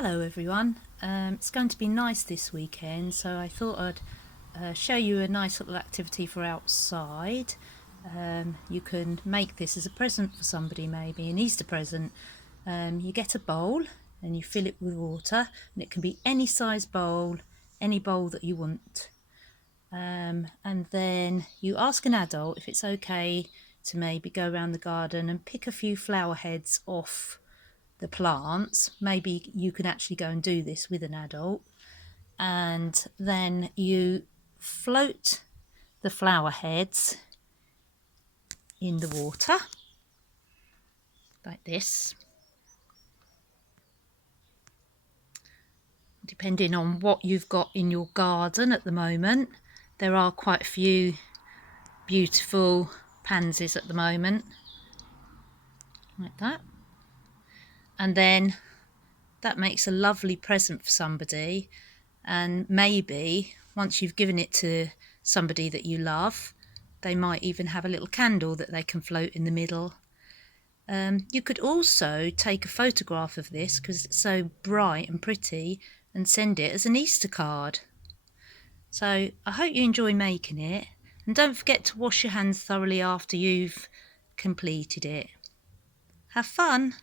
Hello everyone, it's going to be nice this weekend, so I thought I'd show you a nice little activity for outside. You can make this as a present for somebody, maybe an Easter present. You get a bowl and you fill it with water, and it can be any size bowl, any bowl that you want. And then you ask an adult if it's okay to maybe go around the garden and pick a few flower heads off the plants. Maybe you can actually go and do this with an adult, and then you float the flower heads in the water like this. Depending on what you've got in your garden at the moment, there are quite a few beautiful pansies at the moment, like that. And then that makes a lovely present for somebody, and maybe once you've given it to somebody that you love, they might even have a little candle that they can float in the middle. You could also take a photograph of this because it's so bright and pretty and send it as an Easter card. So I hope you enjoy making it, and don't forget to wash your hands thoroughly after you've completed it. Have fun!